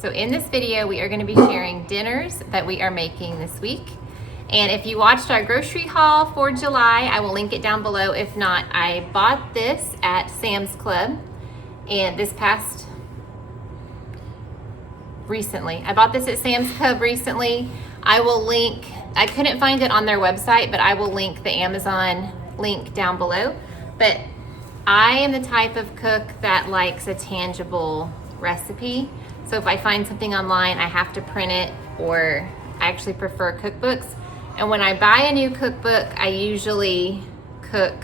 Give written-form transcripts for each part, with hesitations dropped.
So in this video, we are going to be sharing dinners that we are making this week. And if you watched our grocery haul for July, I will link it down below. If not, I bought this at Sam's Club and recently. I bought this at Sam's Club recently. I will link, I couldn't find it on their website, but I will link the Amazon link down below. But I am the type of cook that likes a tangible recipe. So if I find something online, I have to print it, or I actually prefer cookbooks. And when I buy a new cookbook, I usually cook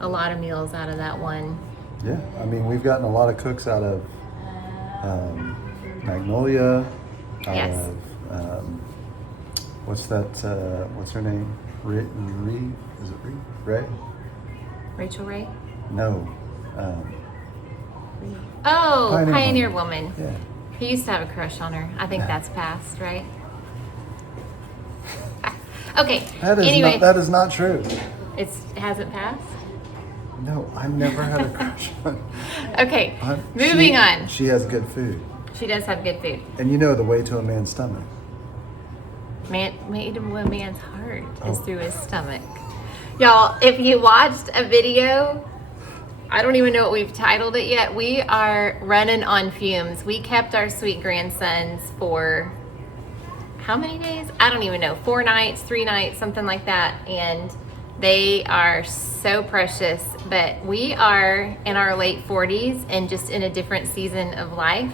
a lot of meals out of that one. Yeah, I mean, we've gotten a lot of cooks out of Magnolia, Yes. what's her name? Ree? Is it Ree? Ray? Rachel Ray? No. Oh, Pioneer Woman. Yeah. He used to have a crush on her. I think that's passed, right? Okay, anyway. That is not true. It hasn't passed? No, I've never had a crush on her. Okay, moving on. She has good food. She does have good food. And you know the way to a man's stomach. Way to a man's heart is through his stomach. Y'all, if you watched a video, I don't even know what we've titled it yet. We are running on fumes. We kept our sweet grandsons for how many days? I don't even know. 4 nights, 3 nights, something like that. And they are so precious. But we are in our late 40s and just in a different season of life.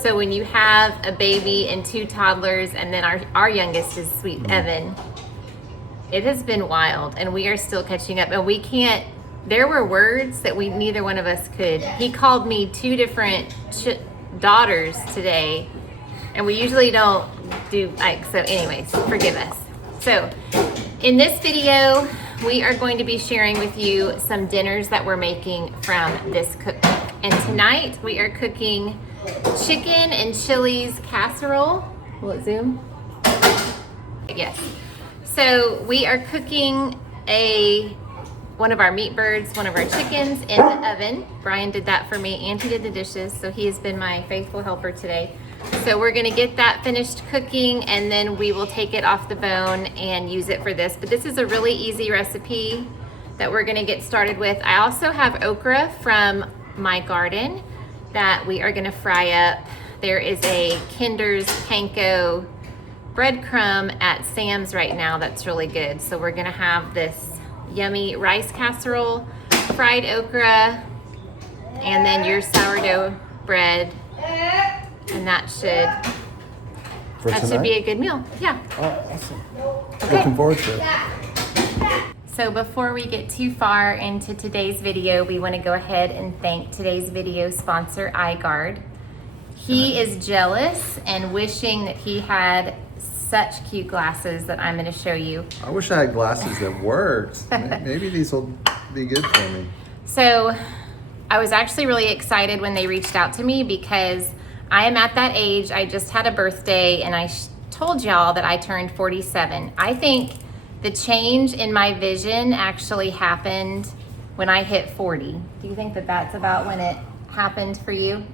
So when you have a baby and 2 toddlers, and then our youngest is sweet Evan, it has been wild, and we are still catching up. And we can't, there were words that neither one of us could. He called me 2 different daughters today, and we usually don't do so anyways, forgive us. So in this video, we are going to be sharing with you some dinners that we're making from this cookbook. And tonight we are cooking chicken and Chiles casserole. Will it zoom? Yes. So we are cooking one of our meat birds, one of our chickens in the oven. Brian did that for me, and he did the dishes, so he has been my faithful helper today. So we're gonna get that finished cooking, and then we will take it off the bone and use it for this. But this is a really easy recipe that we're gonna get started with. I also have okra from my garden that we are gonna fry up. There is a Kinder's Panko breadcrumb at Sam's right now that's really good. So we're gonna have this yummy rice casserole, fried okra, and then your sourdough bread. And that should be a good meal. Yeah. Oh, awesome. Okay. Looking forward to it. So before we get too far into today's video, we want to go ahead and thank today's video sponsor, EYEGUARD. He is jealous and wishing that he had such cute glasses that I'm going to show you. I wish I had glasses that worked. Maybe these will be good for me. So I was actually really excited when they reached out to me, because I am at that age. I just had a birthday, and I told y'all that I turned 47. I think the change in my vision actually happened when I hit 40. Do you think that that's about when it happened for you?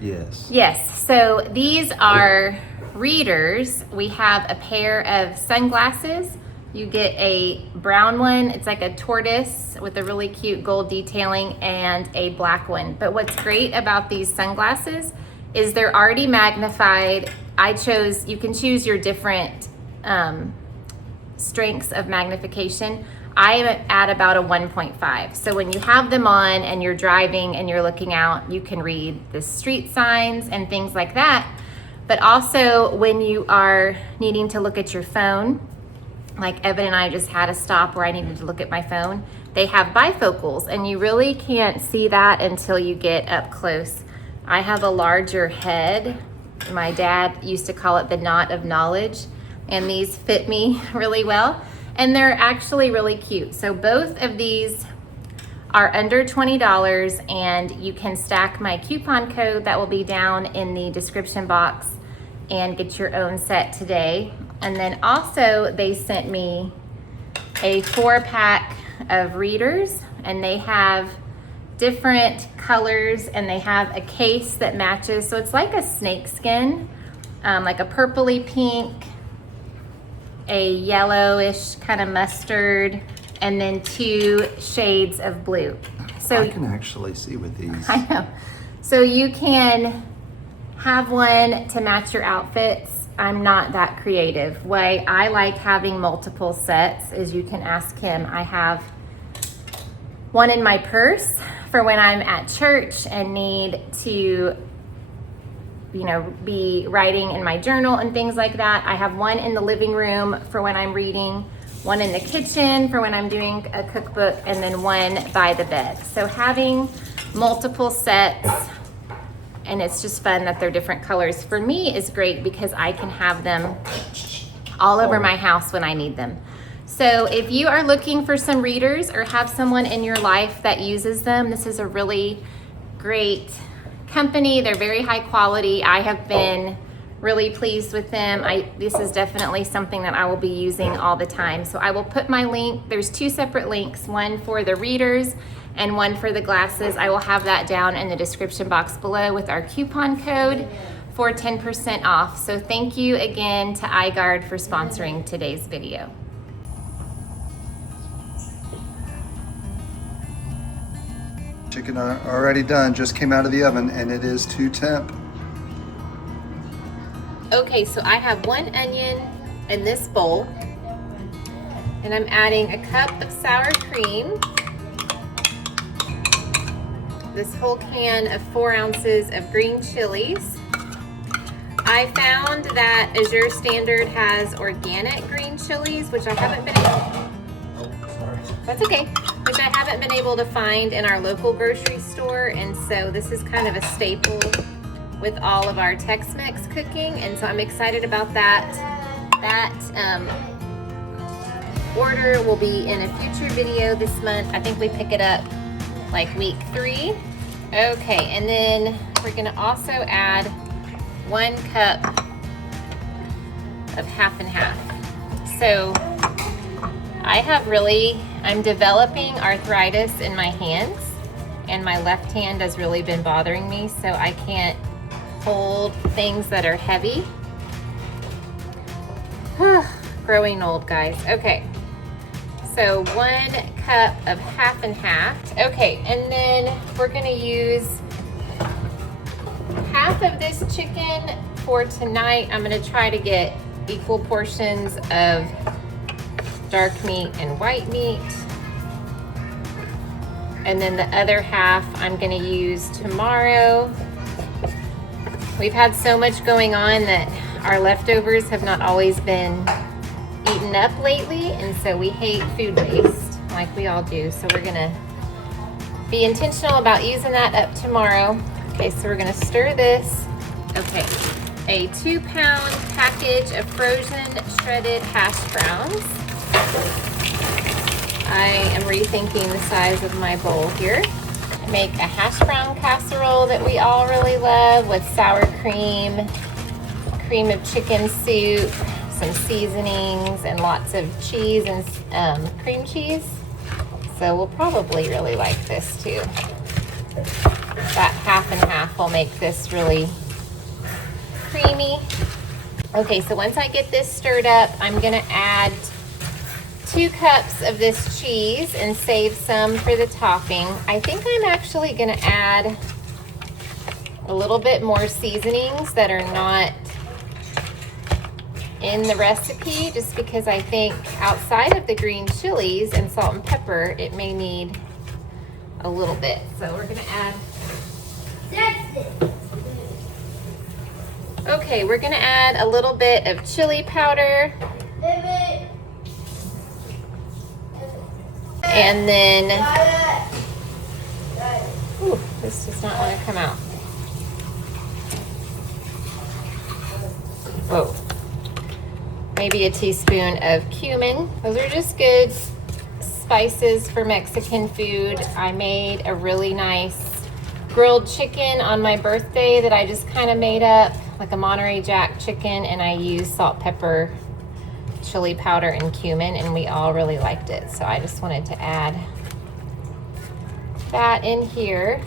Yes. Yes. So these are readers. We have a pair of sunglasses. You get a brown one. It's like a tortoise with a really cute gold detailing, and a black one. But what's great about these sunglasses is they're already magnified. You can choose your different strengths of magnification. I am at about a 1.5. So when you have them on and you're driving and you're looking out, you can read the street signs and things like that. But also when you are needing to look at your phone, like Evan and I just had a stop where I needed to look at my phone, they have bifocals, and you really can't see that until you get up close. I have a larger head. My dad used to call it the knot of knowledge, and these fit me really well, and they're actually really cute. So both of these are under $20, and you can stack my coupon code that will be down in the description box and get your own set today. And then also they sent me a 4-pack of readers, and they have different colors, and they have a case that matches. So it's like a snake skin, like a purpley pink, a yellowish kind of mustard, and then 2 shades of blue. So I can actually see with these. I know. So you can have one to match your outfits. I'm not that creative. Way I like having multiple sets is you can ask him. I have one in my purse for when I'm at church and need to, you know, be writing in my journal and things like that. I have one in the living room for when I'm reading, one in the kitchen for when I'm doing a cookbook, and then one by the bed. So having multiple sets, and it's just fun that they're different colors, for me is great because I can have them all over my house when I need them. So if you are looking for some readers or have someone in your life that uses them, this is a really great company. They're very high quality. I have been really pleased with them. This is definitely something that I will be using all the time. So I will put my link. There's 2 separate links, one for the readers and one for the glasses. I will have that down in the description box below with our coupon code for 10% off. So thank you again to EYEGUARD for sponsoring today's video. Chicken already done, just came out of the oven, and it is to temp. Okay, so I have 1 onion in this bowl, and I'm adding a cup of sour cream, this whole can of 4 ounces of green chilies. I found that Azure Standard has organic green chilies, which I haven't been That's okay. Which I haven't been able to find in our local grocery store, and so this is kind of a staple with all of our Tex-Mex cooking, and so I'm excited about that. That order will be in a future video this month. I think we pick it up like week 3. Okay, and then we're gonna also add 1 cup of half and half. So I'm developing arthritis in my hands, and my left hand has really been bothering me, so I can't hold things that are heavy. Growing old, guys. Okay, so 1 cup of half and half. Okay, and then we're gonna use half of this chicken for tonight. I'm gonna try to get equal portions of dark meat and white meat. And then the other half I'm gonna use tomorrow. We've had so much going on that our leftovers have not always been eaten up lately, and so we hate food waste like we all do. So we're gonna be intentional about using that up tomorrow. Okay, so we're gonna stir this. Okay, a 2-pound package of frozen shredded hash browns. I am rethinking the size of my bowl here. I make a hash brown casserole that we all really love with sour cream, cream of chicken soup, some seasonings, and lots of cheese and cream cheese. So we'll probably really like this too. That half and half will make this really creamy. Okay, so once I get this stirred up, I'm gonna add 2 cups of this cheese and save some for the topping. I think I'm actually gonna add a little bit more seasonings that are not in the recipe, just because I think outside of the green chilies and salt and pepper, it may need a little bit. So we're gonna add, okay, we're gonna add a little bit of chili powder. And then, ooh, this does not want to come out. Whoa. Maybe a teaspoon of cumin. Those are just good spices for Mexican food. I made a really nice grilled chicken on my birthday that I just kind of made up, like a Monterey Jack chicken, and I used salt, pepper, chili powder, and cumin, and we all really liked it. So I just wanted to add that in here.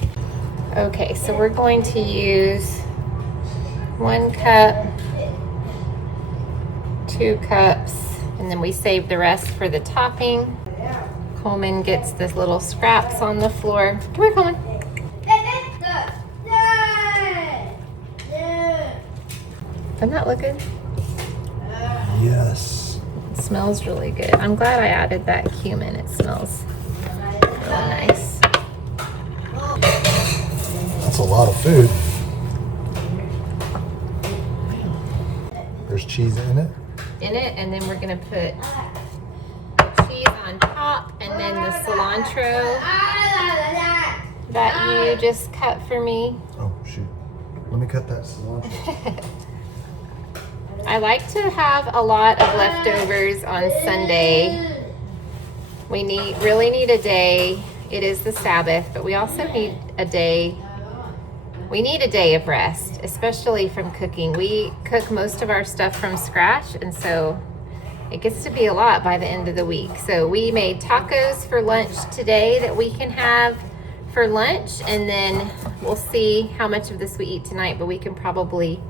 Okay, so we're going to use 1 cup, 2 cups, and then we save the rest for the topping. Coleman gets this little scraps on the floor. Come here, Coleman. Doesn't that look good? Yes. It smells really good. I'm glad I added that cumin. It smells really nice. That's a lot of food. There's cheese in it. And then we're gonna put cheese on top, and then the cilantro that you just cut for me. Oh shoot. Let me cut that cilantro. I like to have a lot of leftovers on Sunday. We really need a day. It is the Sabbath, but we also need a day. We need a day of rest, especially from cooking. We cook most of our stuff from scratch, and so it gets to be a lot by the end of the week. So we made tacos for lunch today that we can have for lunch, and then we'll see how much of this we eat tonight, but we can probably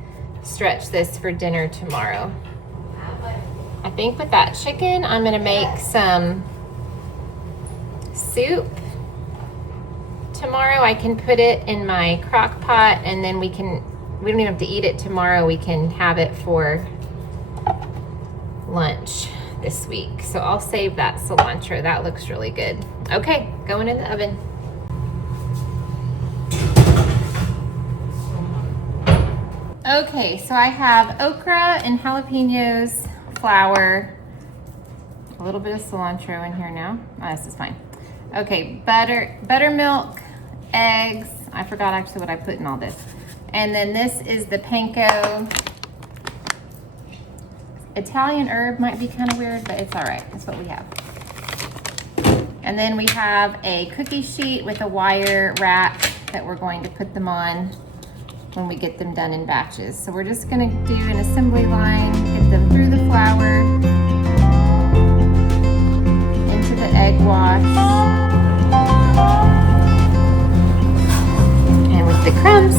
stretch this for dinner tomorrow. I think with that chicken, I'm gonna make some soup. Tomorrow I can put it in my crock pot, and then we don't even have to eat it tomorrow. We can have it for lunch this week. So I'll save that cilantro. That looks really good. Okay, going in the oven. Okay, so I have okra and jalapenos, flour, a little bit of cilantro in here now. Oh, this is fine. Okay, buttermilk, eggs. I forgot actually what I put in all this. And then this is the panko. Italian herb might be kind of weird, but it's all right. That's what we have. And then we have a cookie sheet with a wire rack that we're going to put them on when we get them done in batches. So we're just gonna do an assembly line, get them through the flour, into the egg wash, and with the crumbs.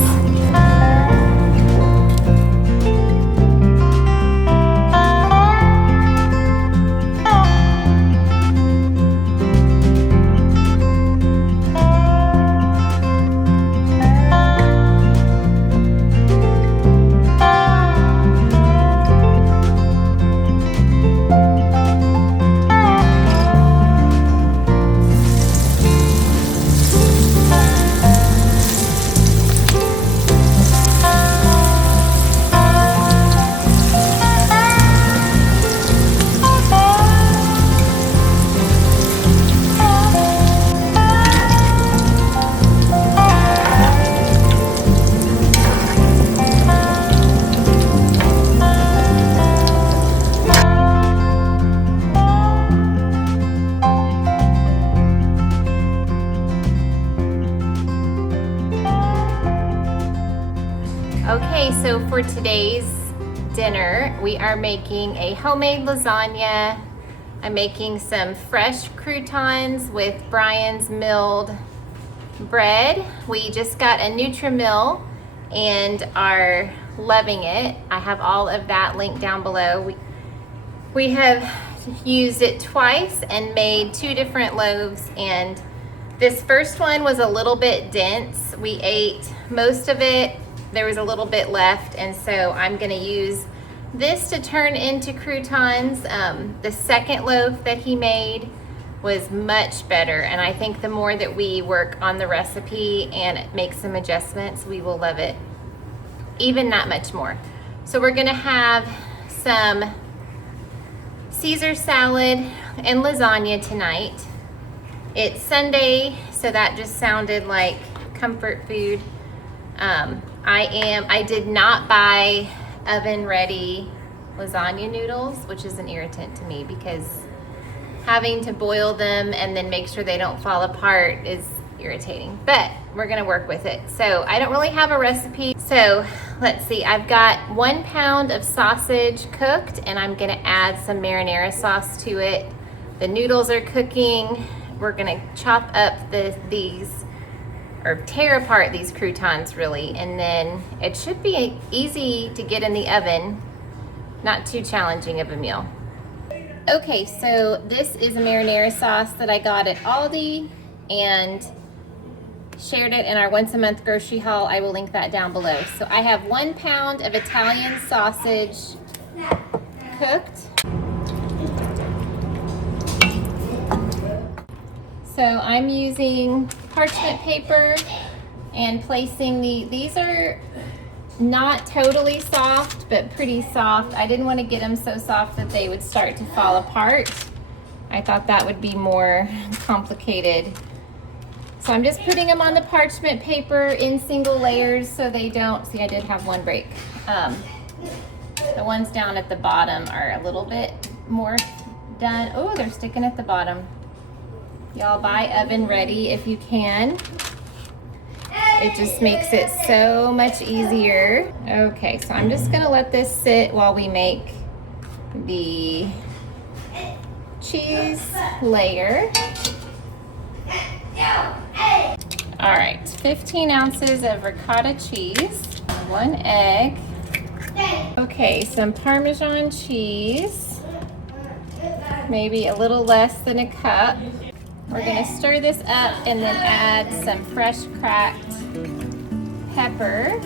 Okay, so for today's dinner, we are making a homemade lasagna. I'm making some fresh croutons with Brian's milled bread. We just got a Nutri-Mill and are loving it. I have all of that linked down below. We have used it twice and made 2 different loaves, and this first one was a little bit dense. We ate most of it. There was a little bit left, and so I'm gonna use this to turn into croutons. The second loaf that he made was much better, and I think the more that we work on the recipe and make some adjustments, we will love it even that much more. So we're gonna have some Caesar salad and lasagna tonight. It's Sunday, so that just sounded like comfort food. I did not buy oven ready lasagna noodles, which is an irritant to me because having to boil them and then make sure they don't fall apart is irritating, but we're gonna work with it. So I don't really have a recipe. So let's see, I've got 1 pound of sausage cooked, and I'm gonna add some marinara sauce to it. The noodles are cooking. We're gonna chop up these or tear apart these croutons really, and then it should be easy to get in the oven, not too challenging of a meal. Okay, so this is a marinara sauce that I got at Aldi and shared it in our once a month grocery haul. I will link that down below. So I have 1 pound of Italian sausage cooked. So I'm using parchment paper and placing these are not totally soft, but pretty soft. I didn't want to get them so soft that they would start to fall apart. I thought that would be more complicated. So I'm just putting them on the parchment paper in single layers so they don't, see I did have one break. The ones down at the bottom are a little bit more done. Oh, they're sticking at the bottom. Y'all buy oven ready if you can. It just makes it so much easier. Okay, so I'm just gonna let this sit while we make the cheese layer. All right, 15 ounces of ricotta cheese, 1 egg. Okay, some Parmesan cheese, maybe a little less than a cup. We're gonna stir this up and then add some fresh cracked pepper.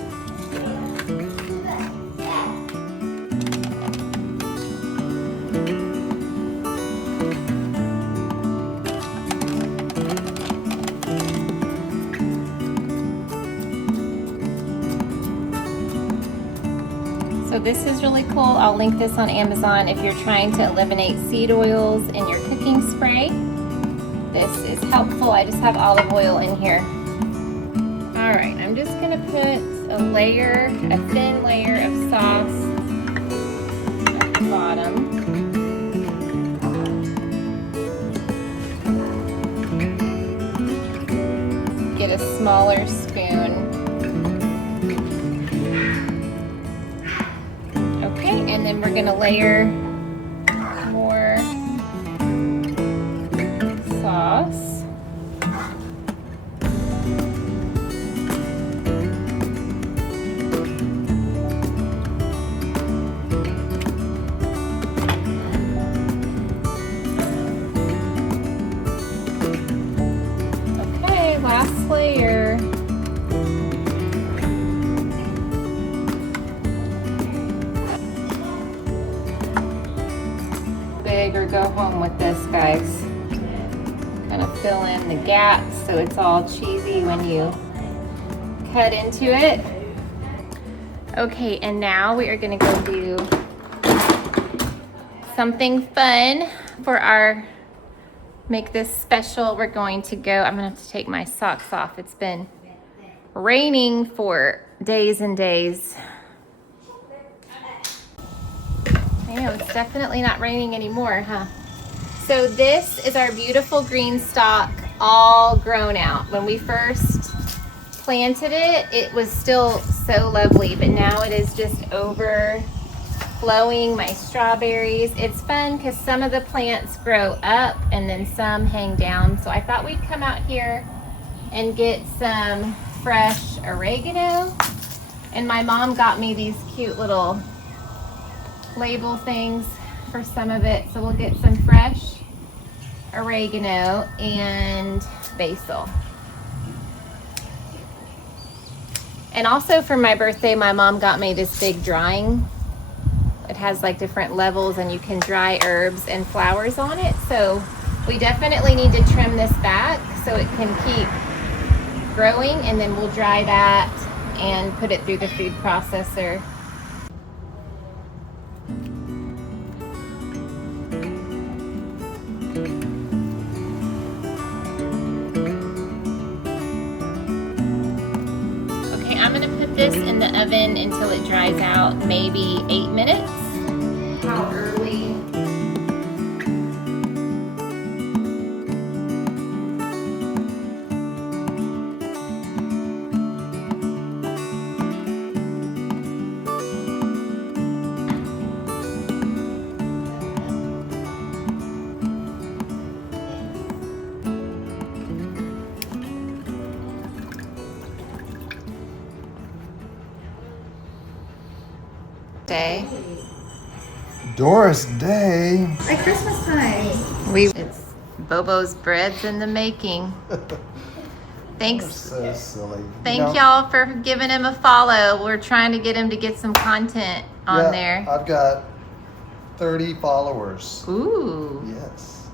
So this is really cool. I'll link this on Amazon if you're trying to eliminate seed oils in your cooking spray. This is helpful. I just have olive oil in here. All right, I'm just gonna put a thin layer of sauce at the bottom. Get a smaller spoon. Okay, and then we're gonna layer more sauce. Okay, last layer. Big or go home with this, guys. Gonna fill in the gaps so it's all cheesy when you cut into it. Okay, and now we are gonna go do something fun for our make this special. We're going to go, I'm gonna have to take my socks off. It's been raining for days and days. I know, it's definitely not raining anymore, huh? So this is our beautiful green stalk all grown out. When we first planted it, it was still so lovely, but now it is just overflowing my strawberries. It's fun because some of the plants grow up and then some hang down. So I thought we'd come out here and get some fresh oregano. And my mom got me these cute little label things for some of it. So we'll get some fresh oregano and basil. And also for my birthday, my mom got me this big drying. It has like different levels and you can dry herbs and flowers on it. So we definitely need to trim this back so it can keep growing, and then we'll dry that and put it through the food processor. This in the oven until it dries out, maybe 8 minutes. How early? Day. Doris Day. At Christmas time. It's Bobo's breads in the making. Thanks. So silly. Thank y'all for giving him a follow. We're trying to get him to get some content on there. I've got 30 followers. Ooh. Yes.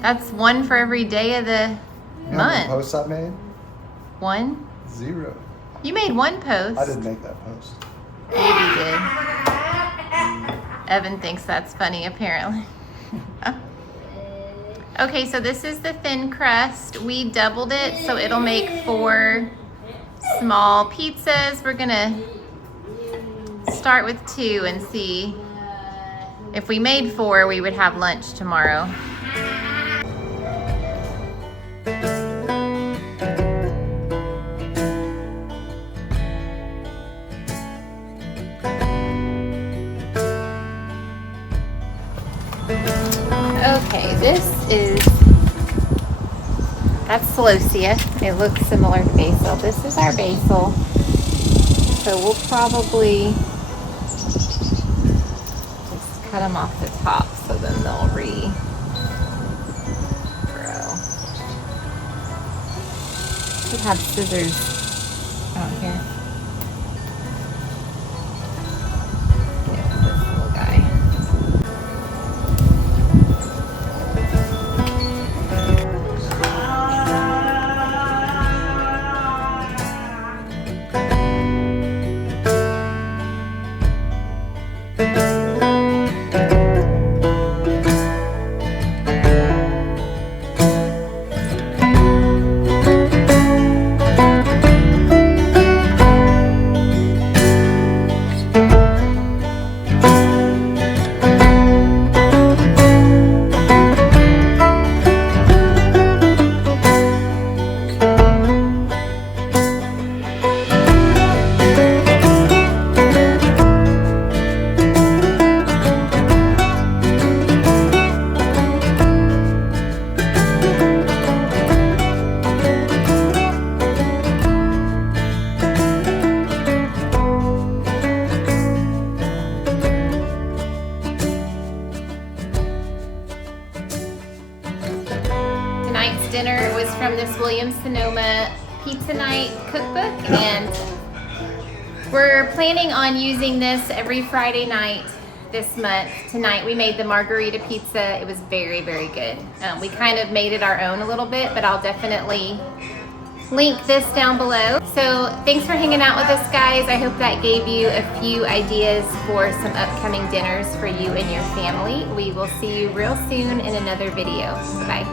That's one for every day of the You know how month. many posts I made? One? 0. You made one post. I didn't make that post. Maybe did. Evan thinks that's funny, apparently. Okay, so this is the thin crust. We doubled it, so it'll make 4 small pizzas. We're gonna start with 2 and see. If we made 4, we would have lunch tomorrow. Okay, that's celosia. It looks similar to basil. This is our basil. So we'll probably just cut them off the top so then they'll regrow. Should have scissors out here. Yeah, this little guy. Dinner was from this Williams-Sonoma Pizza Night cookbook, and we're planning on using this every Friday night this month. Tonight we made the Margarita Pizza. It was very, very good. We kind of made it our own a little bit, but I'll definitely link this down below. So thanks for hanging out with us, guys. I hope that gave you a few ideas for some upcoming dinners for you and your family. We will see you real soon in another video. Bye.